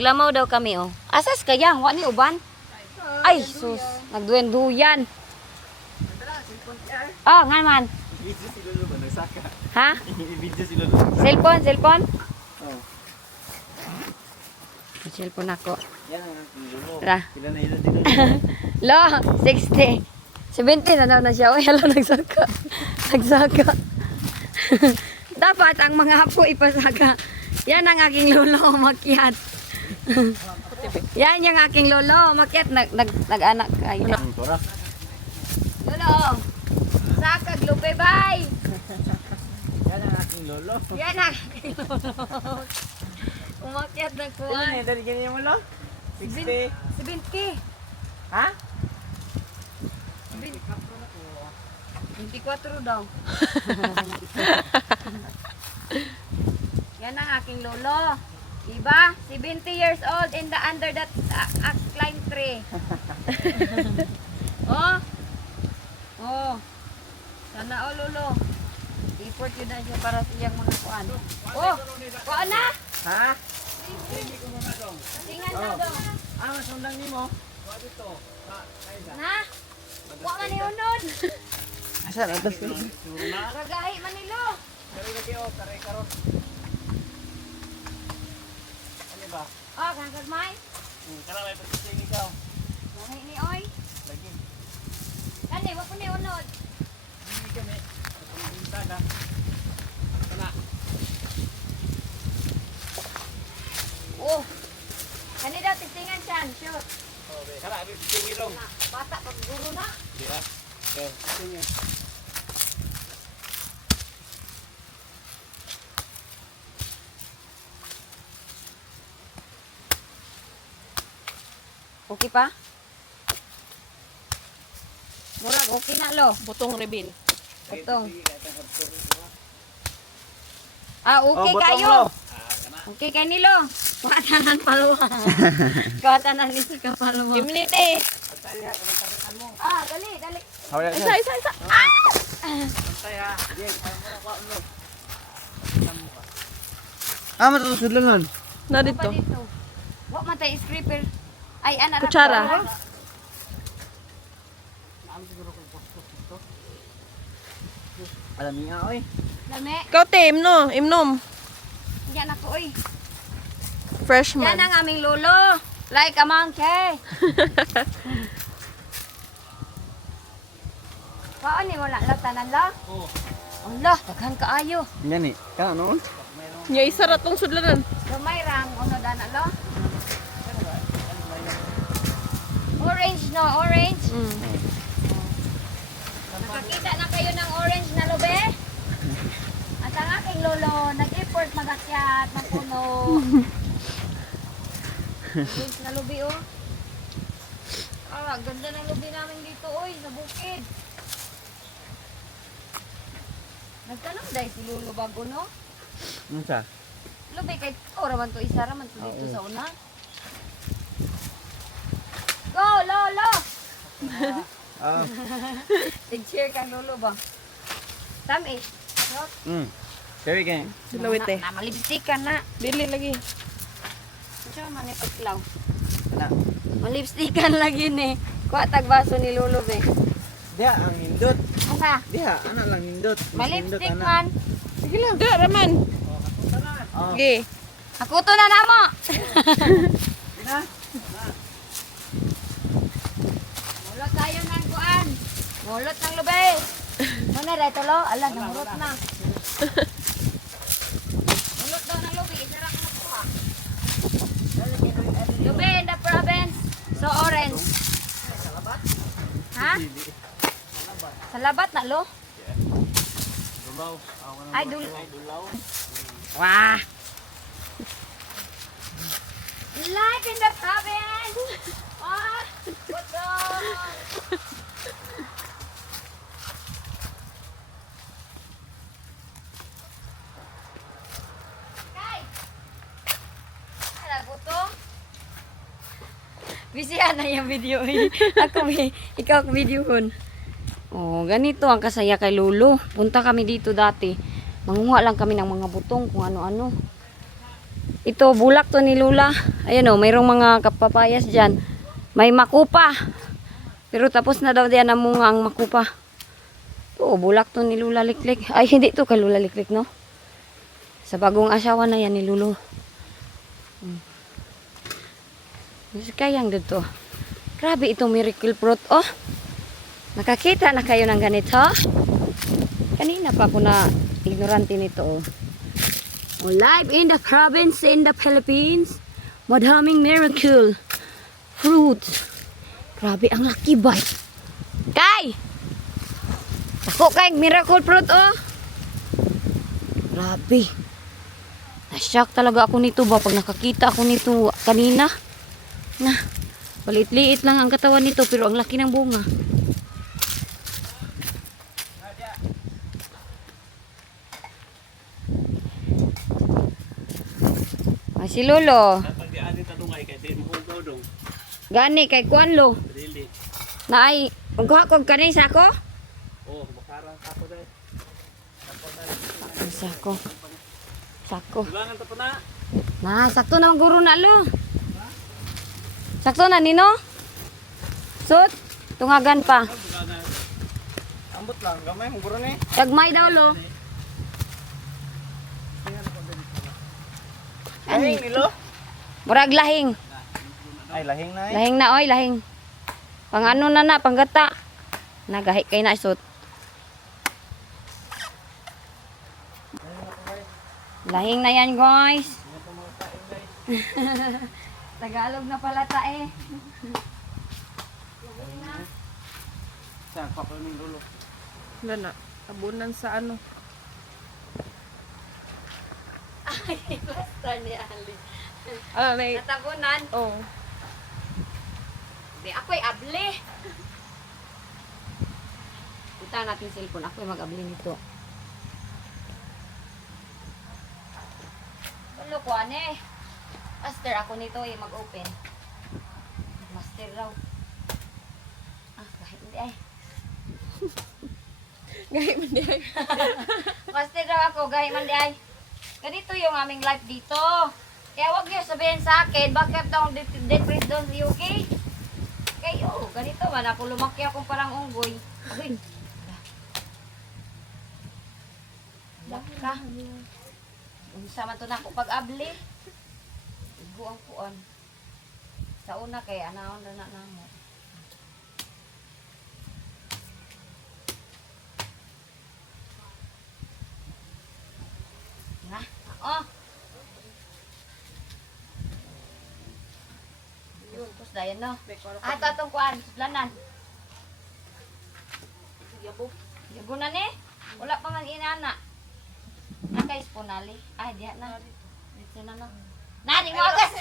Glamaw daw kami, oh. Asas kaya? Wa ni uban? Ay, sus. Nagduyan-duyan. Oh, nga man. Video si Lolo ba? Nagsaka. Ha? Video si Lolo. Cellphone? Oh. Cellphone ako. Yan ang aking Lolo. Ra. Ilan na ilan din Lolo? Lo, 60. 70 na daw na siya. Uy, hala, nagsaka. Nagsaka. Dapat ang mga apo ipasaka. Yan ang aking lolo, makiat. Yan yung aking lolo, makiat. Nag-anak kayo. Tora. Lolo, sakag lupe, bye. Yan ang aking Lolo. Yan ang aking lolo. Umakyat na ko. Ilan na dali ganyan mo Lolo? 60. 70. Ha? 24 daw. Yan ang aking lolo. Diba? 70 years old in the under that climb tree. Oh. Oh. Sana all lolo. Effort yun na siya para sa iyang mga kuan. Oh. Kuan na? Ha? Tingan daw daw. Ah, masundang ni mo. Na? Wa man ni unod. Asa na to? Ragahi man nilo. Kari lagi oh, kari karon. Ano ba? Oh, kan kagmay. Kana may pagkising ikaw. Nahi ni oy. Lagi. Kani wa ko ni unod. Hindi kami. Punta na. Kana. Oh. Kani daw titingan siya, sure. Oh, be. Kana abi pagkising ilong. Bata pag guro na. Di ah. Okay, sige. Okay pa? Murag, okay na lo. Butong reveal. Butong. Ah, okay Oh, butong kayo. lo. Okay kay nilo. Kuhatanan paluwa. Kuhatanan ni si kapaluwa. Immunity. Ah, dali, dali. Hawala Isa, isa, isa. Ah! Saya. Yes, ah, matutusod lang nun. Na Pa dito. dito. Wa man tay scraper. Ay, ana na. Kutsara. Alam niya, oy. Lame. Ikaw te, imnom. Yan ako, oy. Freshman. Yan ang aming lolo. Like a monkey. Kaon ni wala lang tanan la? Oo. Allah, daghan kaayo. Yan eh. Kaya noon? Nya isa ra tong sudlanan. Gamay rang unod ana lo. Orange no, orange. Nakakita na kayo ng orange na lobe? At ang aking lolo, nag-effort magakyat ng puno. Orange na lobe oh. Ah, ganda ng lobe namin dito oy, sa bukid. Nagtanong dahil si Lolo bago no? Ano sa? Lobe kay ora man to isa ra man to dito sa una. Go, Lolo! Ah. Nag-share kang lolo ba? Tami. Very game. Silawit eh. Na malipstick ka na. Dili lagi. Siya man ni paglaw. Ano? Malipstickan lagi ni. Kuha tag baso ni lolo be. Diha, ang nindot. Asa? Diha, ano lang nindot. Malipstick man. Sige lang. Da, raman. Oh. Sige. Ako to na namo. Na? Mulot tayo ng kuan. Mulot ng lube. Mana ra ito lo? Ala, namulot na. Mulot daw ng lube. Isara ko na kuha. Lube in the province. So orange. Ha? Sa labat na lo? Dulaw. Ay, Dulaw. Wah! Life in the province! Ah! What's up? Kay! Ala, gutom? Bisihan na yung video. Ako, ikaw ang video hun. Oh, ganito ang kasaya kay Lolo. Punta kami dito dati. Manguha lang kami ng mga butong kung ano-ano. Ito, bulak to ni Lula. Ayan o, mayroong mga kapapayas dyan. May makupa. Pero tapos na daw diyan ang mga ang makupa. Ito, bulak to ni Lula Liklik. Ay, hindi to kay Lula Liklik, no? Sa bagong asawa na yan ni Lolo. Kayang dito. Grabe itong miracle fruit, oh. Nakakita na kayo ng ganito? Kanina pa ako na ignorante nito, oh. Oh, live in the province in the Philippines. Madaming miracle fruit. Grabe, ang laki ba? Kay! Ako kay miracle fruit, oh. Grabe. Na-shock talaga ako nito ba pag nakakita ako nito kanina. Na, palit-liit lang ang katawan nito pero ang laki ng bunga. Ah, si Lolo. Pag di adi tatungay kay di mo ko dong. Gani kay Kuanlo. Dili. Na ay, ugha ko kanay sako? Oh, bakarang ako dai. Sako. Sako. Dulangan ta pa na. Na, sakto na ang guro na lo. Sakto na nino? Sut, tungagan pa. Dulangan. Ambot lang gamay mo guro ni. Dagmay daw lo. Lahing nilo. Murag lahing. Ay lahing na. Lahing na oy, lahing. Pang ano na panggata. Nagahi kay na sut. Lahing na yan, guys. Tagalog na pala ta eh. Sa papa ni Lolo. Wala na. Abunan sa ano. Ay, basta ni Ali. Ah, may... Natagunan. Oh. Di ako'y able. Punta natin cellphone. Ako'y mag-able nito. Ano ko, ane? Master ako nito eh, mag-open. Master raw. Ah, kahit hindi ay. Gahit man di ay. Master raw ako, kahit man di ay. Ganito yung aming life dito. Kaya wag niyo sabihin sa akin, bakit daw depressed doon sa UK? Kayo, ganito man. Ako lumaki akong parang unggoy. Uy. Laka. Unsa man to na ako pag-abli. Igo ang kuan. Sa una kay anaon na namo. Na, oh. Yun, kus dayan no. Ah, tatong kuan, sudlanan. Yabo. Yabo na ni. Wala pa man inana. Nakay sponali. Ay, diha na. Dito na na. Na, di mo agas.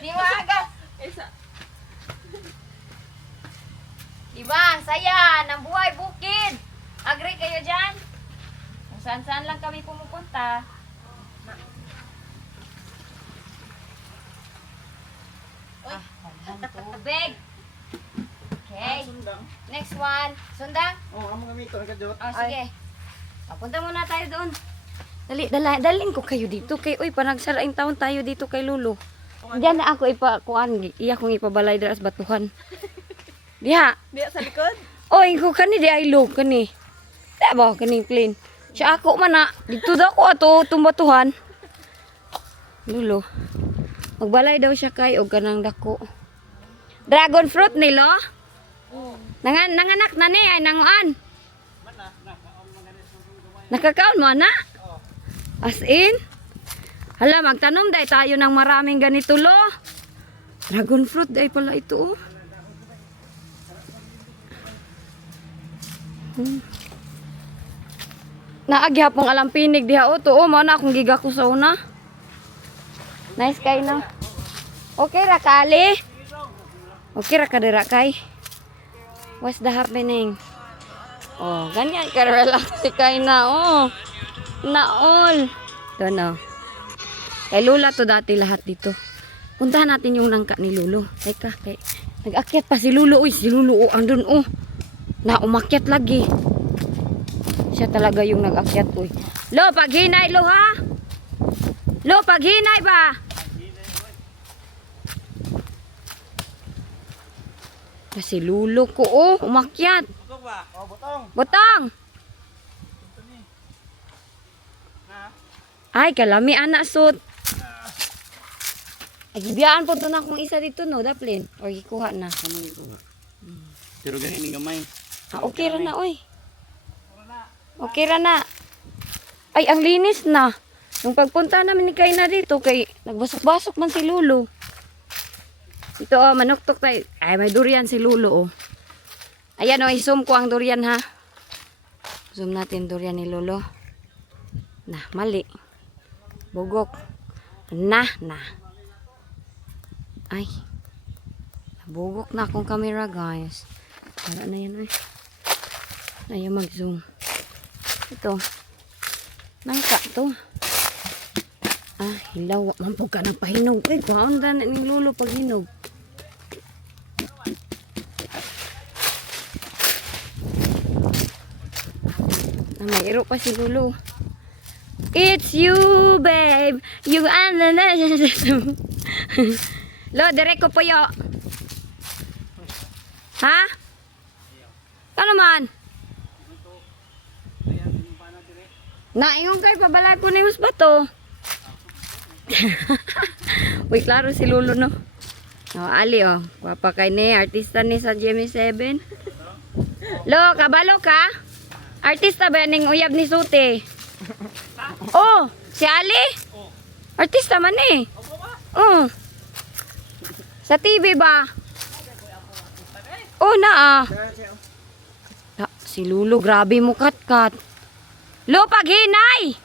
Di mo agas. Isa. Diba, ang saya ng buhay bukid. Agree kayo dyan? Kung saan-saan lang kami pumupunta. Ah, walang tubig. Okay. Sundang. Next one. Sundang? Oh, amo gamito na kadot. Oh, sige. Papunta muna tayo doon. Dalhin ko kayo dito. Kay, uy, panagsaraing taon tayo dito kay Lolo. Diyan na ako ipakuan. Iya kong ipabalay daras batuhan. Diha. Di sa likod? Oy, ko kani di ay low kani. Diba, kani plain. Siya ako man na. Dito daw ko ato tumbatuhan. Lolo. Magbalay daw siya kay og kanang dako. Dragon fruit nilo? Nanganak na ni ay nanguan. Nakakaon mo na? As in? Hala, magtanom dahil tayo ng maraming ganito lo. Dragon fruit dahil pala ito oh. Naagyapong alampinig diha o to oh. Mao na akong giga ko sa una. Nice kay na. Okay ra ka Ali? Okay ra ka dira kay? What's the happening? Oh, ganyan ka relax kay na oh. Naol. Ito na. Kay Lola to dati lahat dito. Puntahan natin yung nangka ni Lolo. Teka, kay nag-akyat pa si Lolo. Uy, si Lolo oh, andun oh. Na umakyat lagi. Siya talaga yung nag-akyat, uy. Lo, paghinay, lo, ha? Lo, paghinay ba? Kasi lulo ko, oh, umakyat. Butong ba? Oh, butong. Butang! Ito ni. Ha? Ay, kalami, anak, sut. Ay, gibiyaan po to na kung isa dito, no, daplin. O, ikuha na. Pero ganyan ni gamay. Ah, okay ra na, oy. Okay ra na. Ay, ang linis na. Nung pagpunta namin ni Kayna dito, kay nagbasok-basok man si Lulo. Ito, oh, manuktok tayo. Ay, may durian si Lulo, oh. Ayan, oh, i-zoom ko ang durian, ha. Zoom natin durian ni Lulo. Nah, mali. Bugok. Nah. Ay. Nabugok na akong camera, guys. Wala na yan, eh. Ayaw mag-zoom. Ito. Nangka to. Ah, hilaw. Mampog ka ng pahinog. Eh, paanda na ni Lulo pag hinog. Ah, may iro pa si Lulo. It's you, babe. You and the Lo, direct ko po yo. Ha? Ano man? Naingon kay pabalay ko ni ba to? Uy, klaro si Lulo, no? Oh, Ali, oh. Wapa kay ni, artista ni sa GMA7. Lo, kabalo ka? Artista ba ning uyab ni Sute? Oh, si Ali? Artista man eh. Oh. Sa TV ba? Oh, na ah. Si Lulo, grabe mo kat-kat. Lo, paghinay!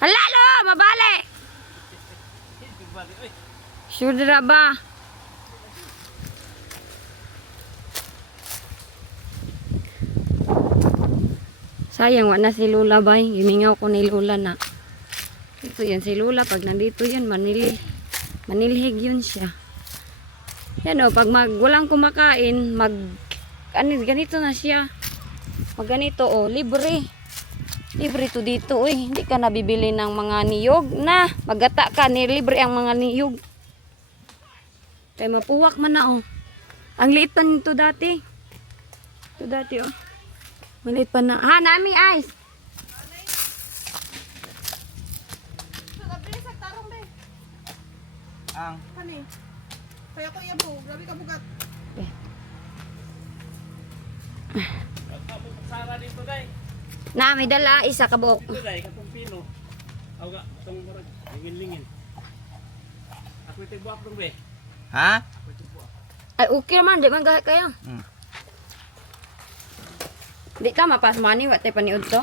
Hala, lo! Mabali! Sure na ba? Sayang, wala si Lula ba? Gimingaw ko ni Lula na. Ito yan si Lula. Pag nandito yan, manilhig yun siya. Yan o, pag walang kumakain, ganito na siya. Mag ganito o, libre. Libre to dito, uy. Hindi ka nabibili ng mga niyog na. Magata ka, libre ang mga niyog. Kaya mapuwak man na o. Ang liit pa nito dati. Ito dati o. Maliit pa na. Ha, nami ice. Ang. Kani. Kaya ko yabo, grabe ka bugat. Sara dito, day. Na, may dala isa kabok. Dito, day. Katong pino. Aw ga, itong marag. Lingin-lingin. Ako ito buwak dong, be. Ha? Ay, okay naman. Di man gahit kayo. Di ka mapas money. Wat tayo paniod to.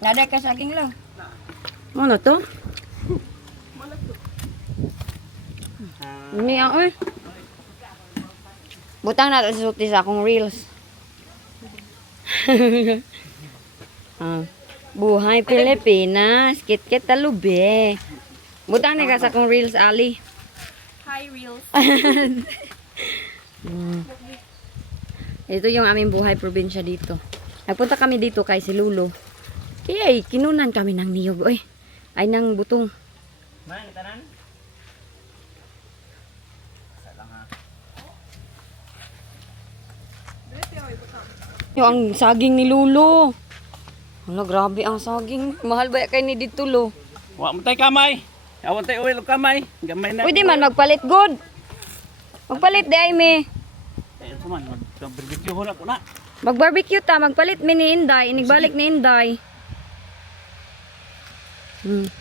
Naday ka saging lang. Ano to? Ini ang oy. Butang na ito sa akong reels. Buhay Pilipinas. Kit-kit talube. Butang na ka sa akong reels, Ali. Hi, Reels. Ito yung aming buhay probinsya dito. Nagpunta kami dito kay si Lulo. Kaya kinunan kami ng niyog. Oy. Ay, ng butong. Man, tanan? Salang ha. Yung ang saging ni Lulo. Ano, grabe ang saging. Mahal ba kay ni dito, lo? Wa mo tay kamay. Awan tay oil kamay. Gamay na. Pwede man magpalit good. Magpalit di ay me. Eh, ito man, mag-barbecue ho na po na. Mag-barbecue ta, magpalit mi ni Inday. Inigbalik ni Inday.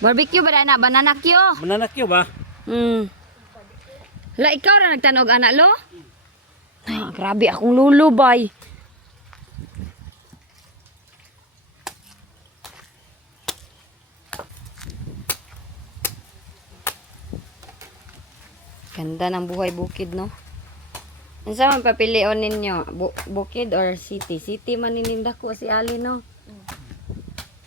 Barbecue ba na? Banana Q? Mananakyo ba? La, ikaw na nagtanog, anak, lo? Ah, grabe akong lulubay. Ganda ng buhay bukid, no? Ano sa man papilion ninyo? Bukid or city? City man nininda ko si Ali, no?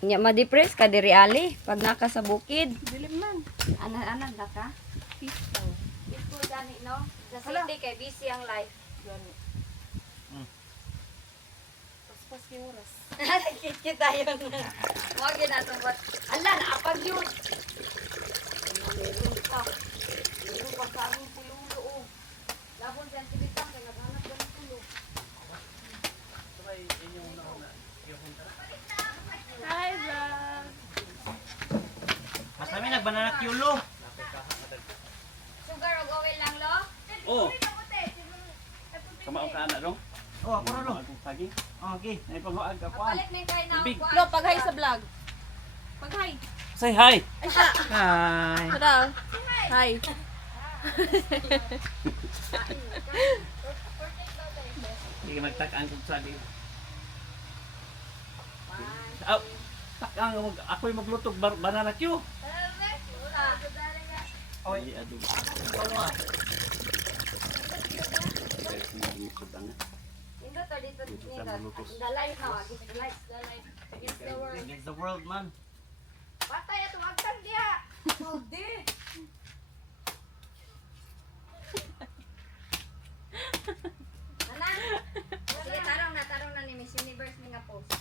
nya ma-depress ka diri ali pag naka sa bukid. Dilim man. Anan na ka? Peaceful. Peaceful gani no? Sa Hala. city kay busy ang life. Gani. Paspas kay oras. Kit tayo na. Wag na to but ala na apag yun. Ito pa sa among pululo oh. Labon sa sibitang kay naghanap ka ng pulo. Hi, vlog. Mas namin nagbanana kyulo. Sugar og oil lang lo? Oh. Kamao ka na dong. Oh, ako na lo. Pagi. Okay. Nay paghuag ka kuan. Palit may kay na Big. Lo, pag-hi sa vlog. Pag-hi. Say hi. Ay, siya. Hi. Tada. Hi. Sige magtak-an kung sa di. Aw. Takang ako'y maglutog banana kyo. Oy, adu. Indo to dito dito. Dalay na, against the world. Against the world, man. Patay ato agtan dia. Hindi. Nanan. Sige, tarong na ni Miss Universe nga post.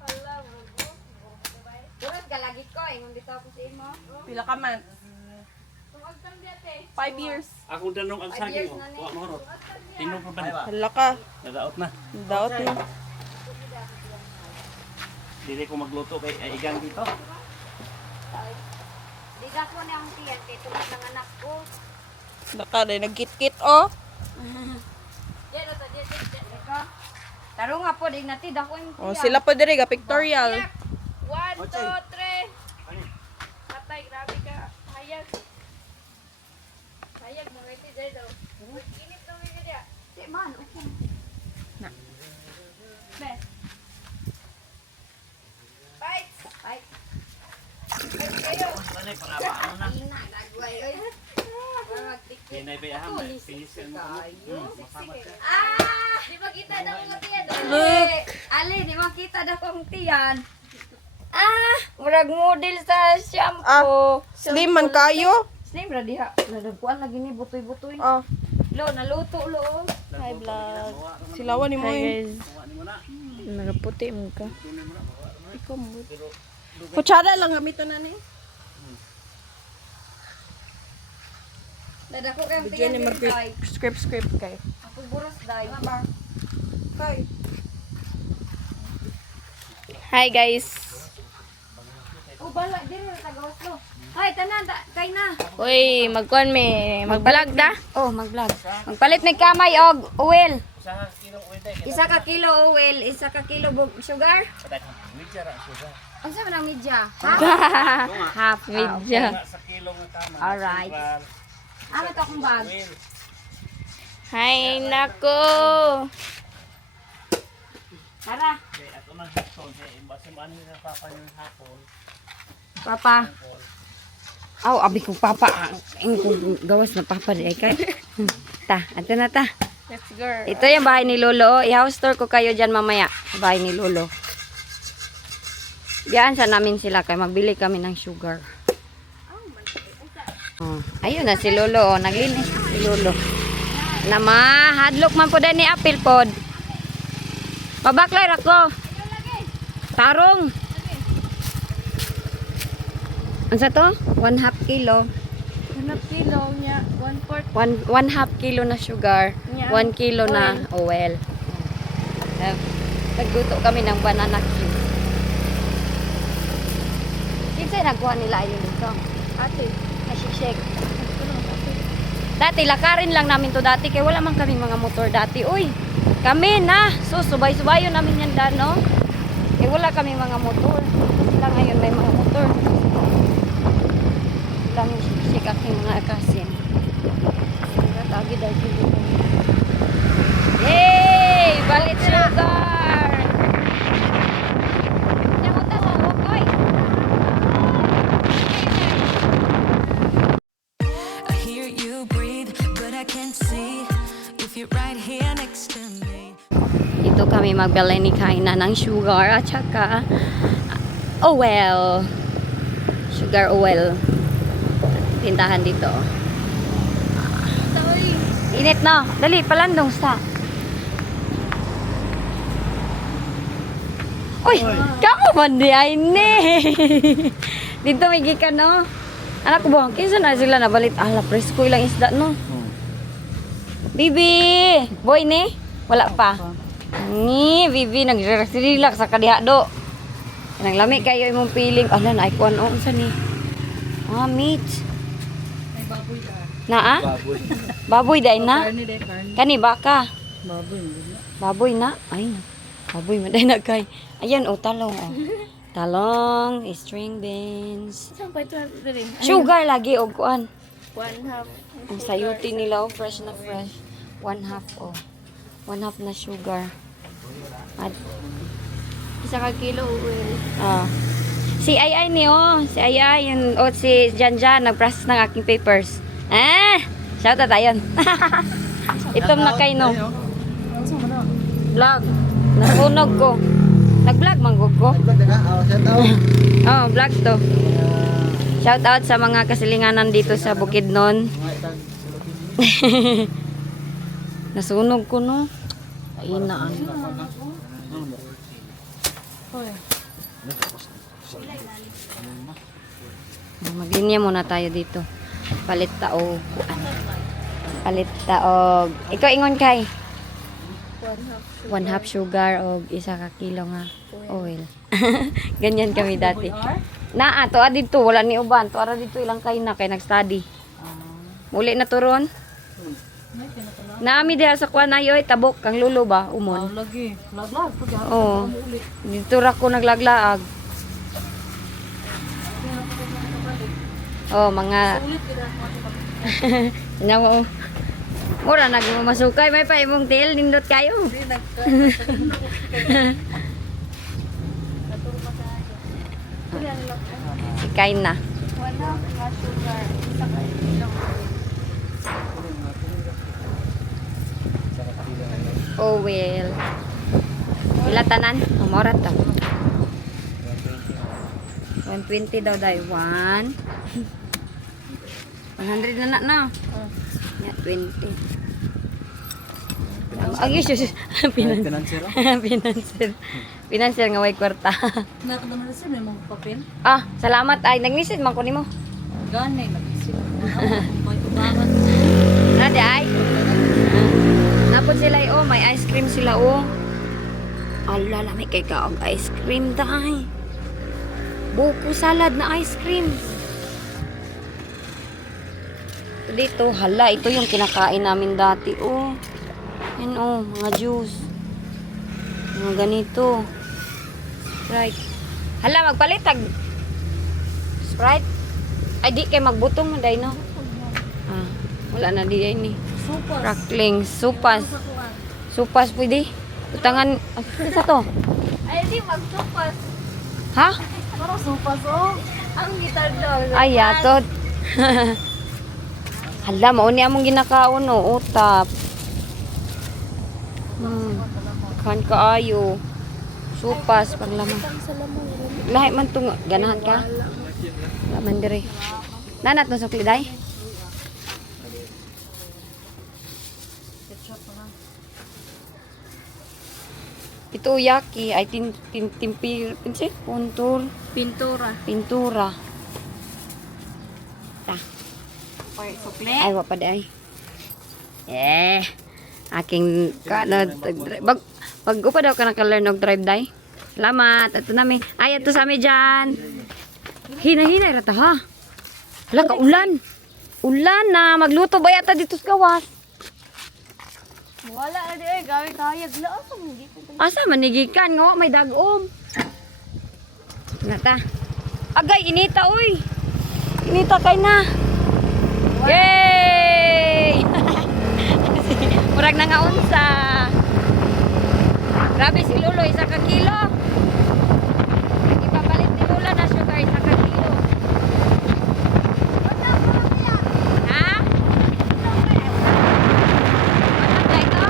Hala, bro. Durot ka lagi ko, ingon dito ako sa imo. Pila ka man. Agtan dia te. 5 years. Ako danong ang saging ko. Wa mo ron. Tino pa ba? Hala ka. Nadaot na. Daot na. Dili ko magluto kay igang dito. Di ko na ang tiyan kay tulad ng anak ko. Hala ka, dahil nagkit-kit, oh. Yan o to, yan. Taro nga po, di natin ako yung Oh, sila po diri ga pictorial. 1, 2, 3. Patay, grabe ka. Hayag. Hayag, mga iti dahil daw. Init daw yung ganyan. Di man, okay. Be. Fight. Ay, Fight kayo. Balik, para ano na. ina, nagway. Ay, para magtiktik. Kay nay bayaham, finish mo. Masama siya. Ah! Di ba kita daw mga tiyan? Look! Ali, di makita na kong tiyan. Ah! Murag model sa shampoo. Slim man kayo. Slim ra diha. Nadagpuan lagi ni butoy-butoy. Oh, Lo, naluto lo. hi vlog. Silawan ni mo eh. Nagaputi mo ka. Ikaw mo. Kutsara lang gamito na ni. Dadako kayong Video tiyan ni diri, Margaret. day. Script kay. Ako buros day. Kay. Hi guys. Oh, bala diri ra tagawas lo. Hay, tanan kay na. Uy, magkuhan me. Mag-vlog da. Oh, mag-vlog. Magpalit ng kamay og oil. Isa ka kilo oil, isa ka kilo sugar. Ang sabi ng media? Half Media. Sa kilo nga tama. Alright. Ano to akong bag? Hi, nako. Tara. Kay ato nang hapon kay imbas man ni papa yung hapon. Papa. Aw, abi ko papa. Ang kong gawas na papa di ay kay. Ta, ato na ta. Let's go. Ito yung bahay ni Lolo. I-house tour ko kayo dyan mamaya. Sa bahay ni Lolo. Diyan sa namin sila kay magbili kami ng sugar. Oh, ayun na si Lolo. Oh. Naglinis na si Lolo. Nama, hadlok man po din ni Apil pod. Pabaklay ako. Tarong. Ano sa to? 1/2 kilo. 1 kilo niya, 1/4. 1/2 kilo na sugar. Yeah. 1 kilo na oil. Nagluto kami ng banana cube. Kinsay nagkuha nila ayun dito? Ate. Shake. Dati lakarin lang namin to dati kaya wala man kami mga motor dati. Uy, kami na. So subay-subayo namin yan no? Eh wala kami mga motor. Sila ngayon may mga motor. Sila yung shake aking mga kasin. Tagi dahil dito. Yay! Balit sugar! Nakunta sa Wokoy. I hear you breathe, but I can't see if you're right here next to me. Dito kami magbili ni Kaina ng sugar at saka oil. Sugar oil. Tindahan dito. Init na. Dali, palandong sa. Uy, kamu man di ay ni. Dito may gikan no. Anak ko ba, kinsa na sila nabalit? Ala, presko ilang isda no. Bibi, boy ni? Wala pa. Ni, Bibi nag-relax sa kadiha do. Naglami kayo imong piling. Ala, na ikuan o unsa ni? Ah, meat. Ay, baboy ka. Na ah? Baboy dai na. Karne de, karne. Kani baka. Baboy, hindi na. Baboy na. Ay, baboy maday na kay. Ayan oh, talong oh. Talong, string beans. Saan pa ito rin? Sugar lagi og kuan. 1/2. Ang sayuti nila oh, fresh na fresh. 1/2 oh. 1/2 na sugar. At Isa ka kilo oil. ah. Si Ay ni oh, si Ay yun o si Janjan nag-process ng aking papers. Ah, shout out ayon. Itom na kay no. Vlog. Nasunog ko. Nag-vlog man gud ko. Oh, vlog to. Shout out sa mga kasilinganan dito sa Bukidnon. Nasunog ko no. Kainaan. Maglinya muna tayo dito. Palit taog. Palit taog. Ikaw ingon kay? 1/2 sugar o isa ka kilo nga oil. Ganyan kami dati. Naa, to dito wala ni uban. To ara dito ilang kay na kay nag-study. Muli na turon. Naami diha sa kuan ayo tabok kang lulo ba umon. Lagi. Laglag. Oo. Dito ra ko naglaglaag. Oh, mga Nyawa. Mura nagmamasukay may pa imong tail nindot kayo. Kain na. 1/2 na sugar. Isa ka kilo oil. Oh well. Ila tanan? Umora to. 120 daw dai. 100 na na. Ya 20. Agi sus. Pinanser. Pinanser nga way kwarta. Nakadaman na siya, may mga papel. Ah, salamat ay nagnisid man ko nimo. Ganay, nag-isip. May ubangan. Nade ay. Napod sila oh, may ice cream sila oh. Ala, lami kay kaog ice cream dai. Buko salad na ice cream. Dito, hala, ito yung kinakain namin dati oh. Yan oh, mga juice. Mga ganito. Sprite. Hala, magpalitag. Sprite. Ay, di kay magbutong man dai no. Ah, wala na di ay ni. Supas. Crackling, supas. Supas pwede. Utangan, ano sa to? Ay, di magsupas. Ha? Parang supas, oh. Ang gitar daw. Ay, yatot. Hala, mauni among ginakaon no, utap. Kan kaayo. Supas, paglaman. Lahi man itong ganahan ka? Laman dire. Nanat mo sukli day? Ito yaki ay pinsi puntur Pintura. pintura. Ta. Or sukle. Ay wa pa di ay. Aking pag upa daw ka naka-learn og drive day. Salamat. Ito nami. Ay ito sa amin dyan. Hina-hina rata ha. Hala ka ulan. Ulan na magluto ba yata dito sa gawas? Wala na di ay. Gawin kayag na. Asa manigikan nga wa may dagom. Nata. Agay inita oy. Inita kay na. Yay! Murag na nga unsa. Grabe si Lolo, isa ka kilo. Ipapalit ni Lola na sugar, isa ka kilo. Ha? Ano ba ito?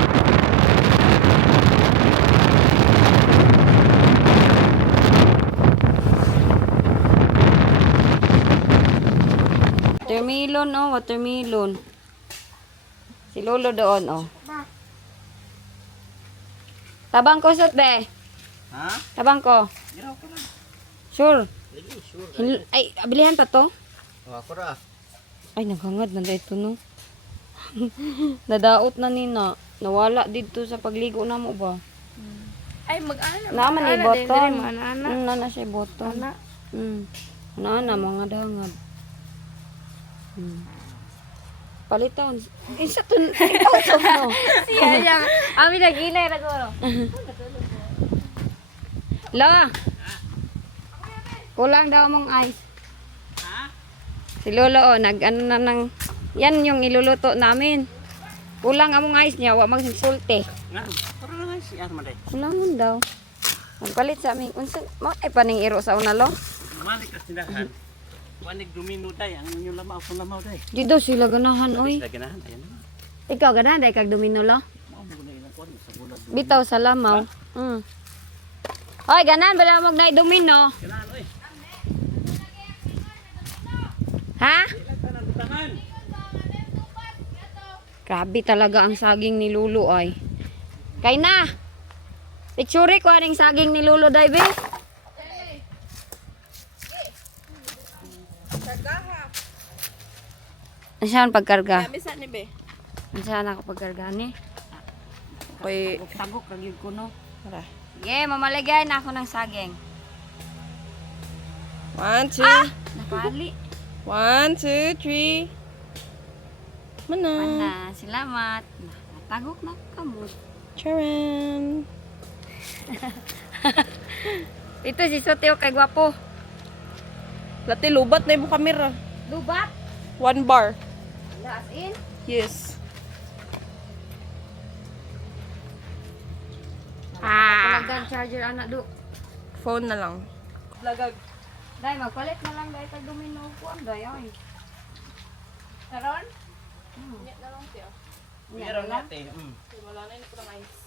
Watermelon, oh, watermelon. Si Lolo doon, oh. Tabang ko, sot, be. Ha? Tabang ko. Giraw ko lang. Sure. Lagi, sure. Ay, abilihan pa to. Oh, ako ra. Ay, naghangad na ito, no. Nadaot na nina. Nawala dito sa pagligo na mo ba? Ay, mag-ana. Naman ay boton. Ana. Na siya boton. Ana, mga dangad. Palitan. Isa to. Ikaw to, no. Siya yang. Ami nagilay na ko. Lo. Kulang daw mong ice. Si Lolo, oh, nag-ano na ng... Yan yung iluluto namin. Kulang among ice niya, wag magsulti. Nga, para lang si Arman day. Kulangon daw. Magpalit sa amin. Unsan, mo ay paning iro sa una, Lo. Malik ka tindahan. Wanig domino day, ang inyong lamaw kung lamaw day. Di daw sila ganahan, oy. Sila ganahan, ayan na. Ikaw ganahan, dahil kag domino, Lo. Mao mo na ilang kuwan sa bulag. Bitaw sa lamaw. Oy, ganahan, bala mo na domino. Ganahan, oy. Ha? Ilang ka ng butangan. Grabe talaga ang saging ni Lulu, ay. Kay na! Picture ko aning saging ni Lulu, day, be. Saan pagkarga? Bisa ni be. Saan ako pagkarga ni? Okay. Tagok kagid ko no. Tara. Sige, mamaligay na ako ng saging. 1, 2. Napali. 1, 2, 3. Mana? Mana, salamat. Tagok na kamo. Charan. Ito si Soteo kay gwapo. Lati lubat na yung kamera. Lubat. 1 bar. As in. Yes. Talagang charger anak do. Phone na lang. Lagag. Dai magpalit na lang dai tag domino ko ang dai ay. Karon? Meron natin.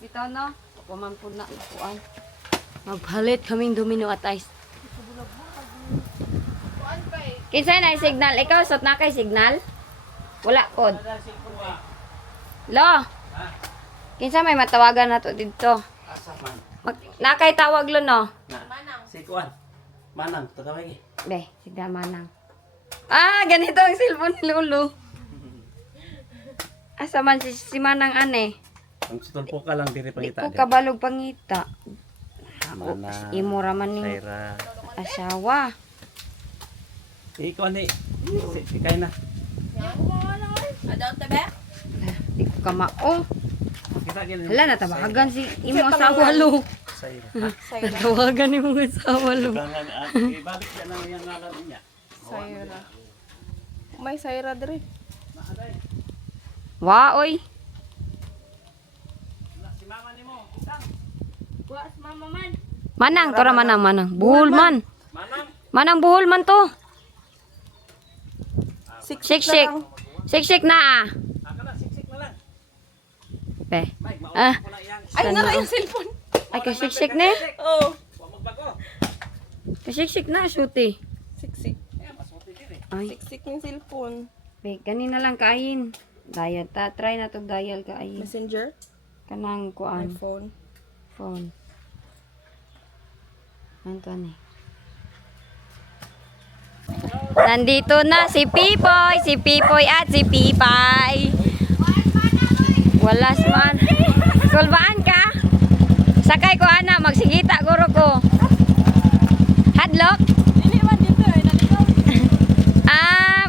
Bitaw no. Pamampun na kuan. Magpalit kaming domino at ice. Kinsa na signal? Ikaw sot na kay signal? Wala pod. Lo. Kinsa may matawagan na to dito? Asa man. Nakay tawag lo no. Manang. Si kuan. Manang, tatawag eh. Be, signal manang. Ah, ganito ang cellphone ni Lulu. Asa man si Manang ane? Ang sutulpo ka lang diri Di pangita. ko kabalog pangita. Manang. Imo raman ning Saira. asawa. Ikaw ni. Ikay na. Adult na ba? Di ko kamao. Kita gini. Hala natawagan si imo asawa lo. Saira. Natawagan imo asawa lo. Gangan ibalik yan ang yang ngalan niya. Sayra. May Sayra diri. Wa oy. Si mama nimo. Buwas mama man. Manang tora manang. Buhol man. Manang. Manang buhol man to. Siksik Siksik. na lang. Siksik na ah. Aka na siksik na lang. Be. Mike, Ah. mauwi ko na yang. Ay, nara yung cellphone. Ay kasiksik ne. Oh. Wa magbago. Kasiksik na suti. Siksik. Eh, masuti diri. Ay, Siksik yung cellphone. be kanina lang kain. Dial ta try na to dial kain. Messenger. Kanang kuan iPhone. phone. Anto ni. Nandito na si Pipoy at si Pipay. Walas man. Sulbaan ka? Sakay ko ana, magsigita guro ko. Hadlock? Dili man dito eh, naligaw. Ah,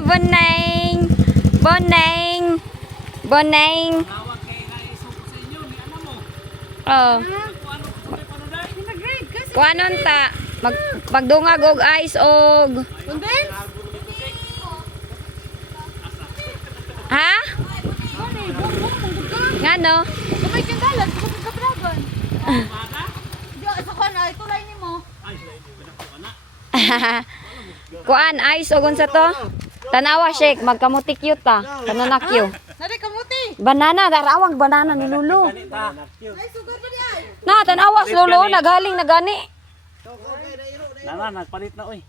Boneng. Tawag kay naiso ko sa inyo ni ano mo. Oh. Kuano ko paano dai? Kuanon ta? Magdungag og ice og ha? Ngano? Kamay kang dalan, ko ka dragon. Di sa kon ay tulay nimo. Ay, sila ini ko ana. Kuan ice og unsa to? Tanawa shake magkamuti cute ta. Banana cute. Nari kamuti. Banana darawang banana ni Lulu. Ganita. Ay sugar pa diay. Na tanawas Lulu nagaling na gani. Nana nagpalit na oy.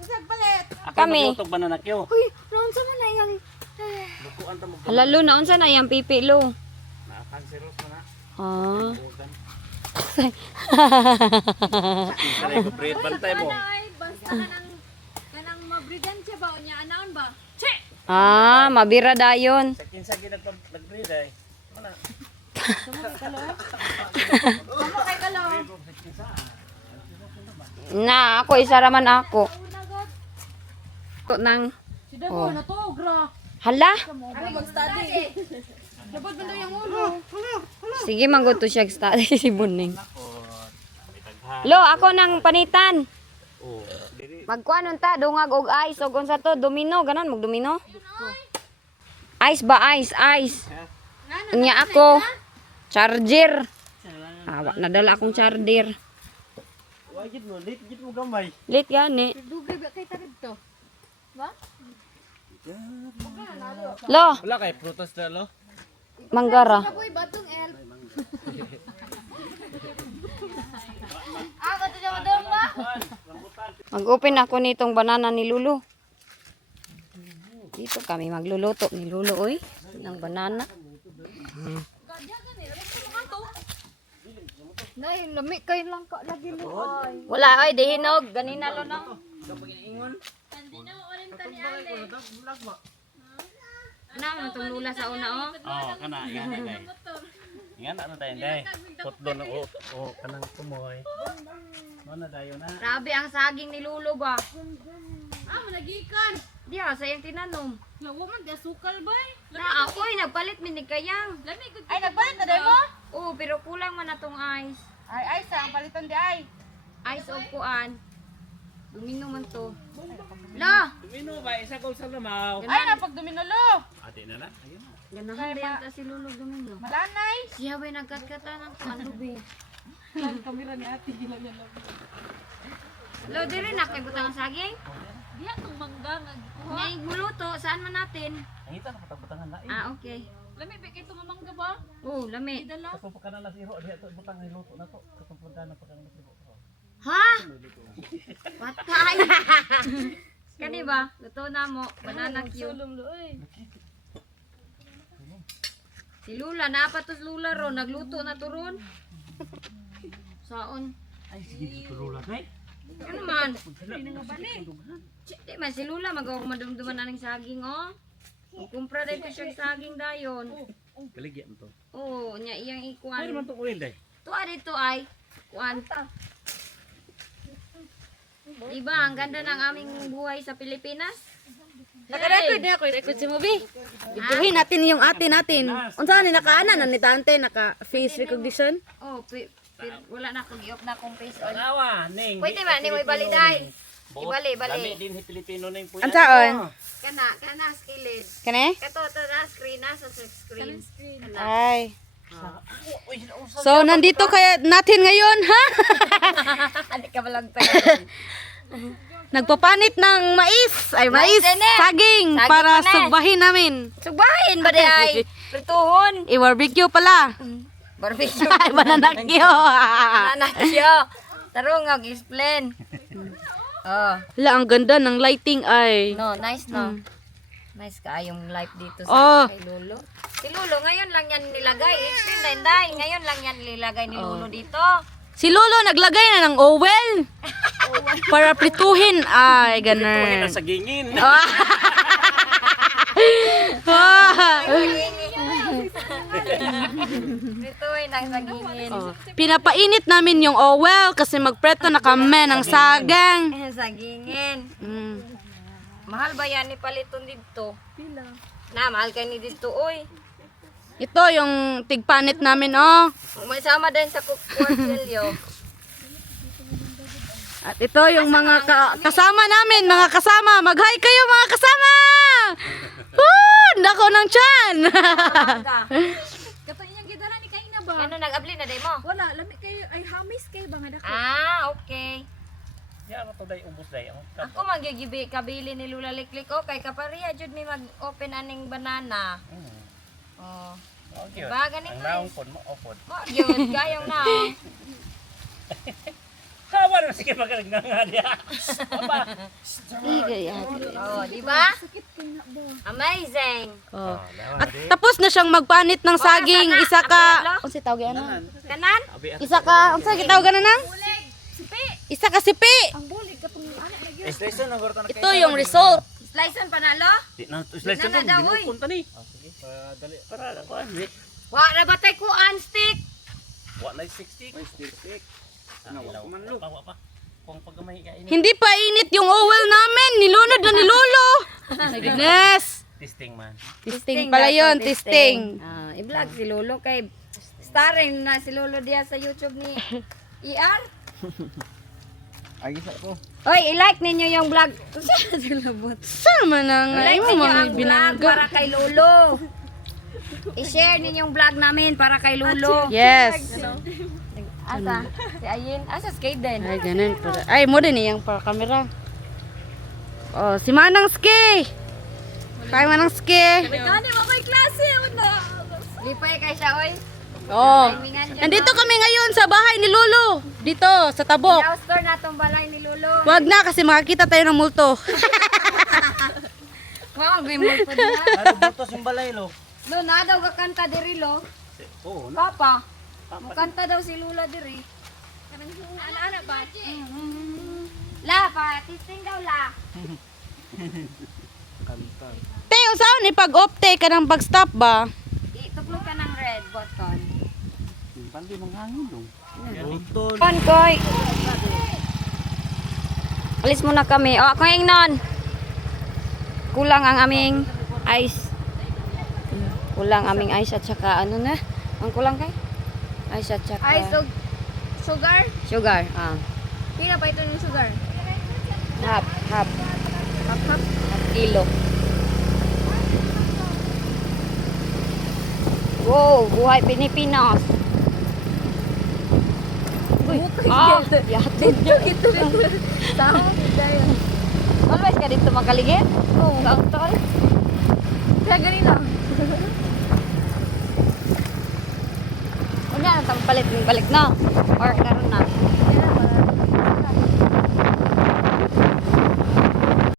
Kusag palit. Ako Kami. magluto banana kyo. Uy, naon sa man na yang Lutuan ta mo. halalo naon sa na yang pipi lo. Na cancerous man na. Ah. Bugan. Kaya ko bread bantay mo. Ay, basta kanang mabrigan siya ba? Unya, anaon ba? Che! Ah, mabira dayon. Sa kinsa gid nag-bread ay. Mana? Ano kay kalo? Na, ako isa raman ako. Ko nang Si Dago, na to, gra. hala. Ano mag-study? Dapat ba yung ulo? Sige manggo to siya study si Buning. Lo, ako nang panitan. Oh, diri. Magkuanon ta dungag og ice og unsa to domino ganon mag domino. Ice ba ice. Unya ako charger. Awa nadala akong charger. Wa gid mo, lit gid mo gamay. Late gani. Dugay ba kay tarid to? Ba? Lo, Wala kay prutas na lo. manggara. Boy, batong elf. Ah, bato siya madong ba? Mag-open ako nitong banana ni Lulu. Dito kami magluluto ni Lulu oy ng banana. Nay, lami kay lang ka lagi mo ay. Wala oy dihinog ganina lo na. Ano mo itong lula sa una oh? Oh, kana yan day. Yan ano day day. Putlo ng kanang kumoy. Mana dayo na. Grabe ang saging ni Lulu ba? Ah, managikan. Diya sa yung tinanom. Lawa man di sukal ba? Na ako'y nagpalit minig kayang. Lami gud. Ay, nagpalit na day mo? Oo, pero kulang man na tong ice. Ay, sa ang palitan di ay. Ice of kuan. Dumino man to. La! Dumino ba isa ko sa lamaw. Ay, napag duminulo. Ate na na. Ayun. Ganahan din ta si Lulu dumino. Malanay. Siya ba'y nagkatkata ng ano be? Kamera ni ate gila yan. Lo, di rin nakay butang ang saging? Diya tong mangga nga. May guluto, saan man natin? Ang ita na patang-butangan na. Ah, okay. Lami ba kay tong mangga ba? Oh, lami. Dala. Kaso pa kanala si Ro, diya to butang ni luto na to. Katong pagdana pa kanala si Ro. Ha? Patay. Kani ba? Luto na mo. Banana cue. Si Lula, napatos Lula ron. Nagluto na to ron. Saon? Ay sige tulula kay. Ano man? Di man si Lula, magawa ko madumduman na ng saging, oh. Kumpra dito siya saging dayon. Kaligya mo to. Oo, nya iyang Pero ikuan. man to oil day. Tuwa dito ay, kuan. Diba, ang ganda ng aming buhay sa Pilipinas? Naka-record na ako, record si Mobi. Ituhin natin yung ate natin. Unsa ni nakaanan na ni Tante naka face recognition? Oh, wala na akong i-off na akong face on. Awa, ning. Pwede ba, ni mo ibaliday. Ibali, Lami bali. din si Pilipino na yung puya. Ansaon? Kana skillet. Kani? Kato, na screen, nasa screen. Kana. Ay. So, nandito kaya natin ngayon, ha? Hindi ka balang tayo. Nagpapanit ng mais. Ay, mais. Ine. Saging. Saging Para ine. sugbahin namin. Sugbahin ba di ay? Prituhon. I-barbecue pala. Barbecue. Ay, bananakyo. Anak siya. Tarong, explain. Oh. Hala, ang ganda ng lighting ay. No, nice no. Nice ka yung life dito Oh. sa kay Lolo. Si Lolo ngayon lang yan nilagay. Explain din dai. Ngayon lang yan nilagay ni Lolo dito. Si Lolo naglagay na ng oil. Para prituhin. Ay, Ito ganun. na sa gingin. Dito ay nang sagingin. Pinapainit namin yung oil kasi magpreto na kami ng sagang. Sagingin. Mm. Mahal ba yan ni paliton dito? Pila. Na, mahal kayo ni dito, oy. Ito yung tigpanit namin, oh. May sama din sa kukwartilyo. At ito yung mga kasama namin, mga kasama. Mag-hi kayo, mga kasama! Woo! Nako ng tiyan! Kato iyang gidala ni kaina ba? Ano, nag-abli na day mo? Wala, lami kayo ay hamis kay ba nga dako. Ah, okay. Ya ano to day ubos day. Ako magigibi kabili ni Lula Liklik. Okay, kapariya jud mi mag-open aning banana. Oh. Okay. Diba, ganito Ang naong pod mo opod. Mo, yun, gayong na. Oh. Kawa Ano sige magaling nga nga diya. Papa. Oh, di ba? Amazing. Oh. Ah, At tapos na siyang magpanit ng saging, isa ka. Unsa tawag ana? Kanan? Isa ka, unsa gitawag na nang? Isa ka sipi. Station na gorto na Ito yung result. Slice panalo? Di na slice Di na ko daw, oy. binupunta ni. Sige, para dali para kuan ni. Wa na ba tay kuan stick? Wa na 60. May stick. Ano wa man lo. Pa. Kung paggamay ka ini. Hindi pa init yung oil namin. Nilunod na ni Lolo. My goodness. Testing man. Testing pala yun, testing. Ah, i-vlog si Lolo kay starring na si Lolo diya sa YouTube ni ER. Ay gisa ko. Oy, i-like ninyo yung vlog. Sila bot. Saan man ang I-like mo ninyo mga ang vlog binangga? para kay Lolo. I-share ninyo yung vlog namin para kay Lolo. Yes. Asa? Si Ayin. Asa skate din. Ay, ganun. Ay, mo din yung para camera. Oh, si Manang Ski. Hi, Manang Ski. Gani mo may klase una. Lipay kay siya, oy. Oh. Timingan dyan, Nandito kami ngayon sa bahay ni Lolo. Dito, sa Tabok. Pinaustor na tong balay ni Lolo. Wag na kasi makakita tayo ng multo. Wow, may multo na. Ano butos yung balay lo? Lo, na daw kakanta diri, lo. Oo. Papa, mukanta daw si Lula diri. Ana ba? La, pa, testing daw la. Te, usaon ipag-opte ka ng pag-stop ba? Ituklog ka ng red button. Pandi mong hangin dong. Kon, koy. Alis muna kami. O, ako yung non. Kulang ang aming ice. Kulang aming ice at saka ano na? Ang kulang kay? Ice at saka Ay, sugar? sugar. Ah. Pila pa ito yung sugar? Half. Hap. Half kilo. Wow, buhay Pilipinas. Ah, yatin. Tao, dayon. Always ka dito makaligid? Oo. Tol. Kaya ganito. Una na tang palit ng balik na. Or karon na.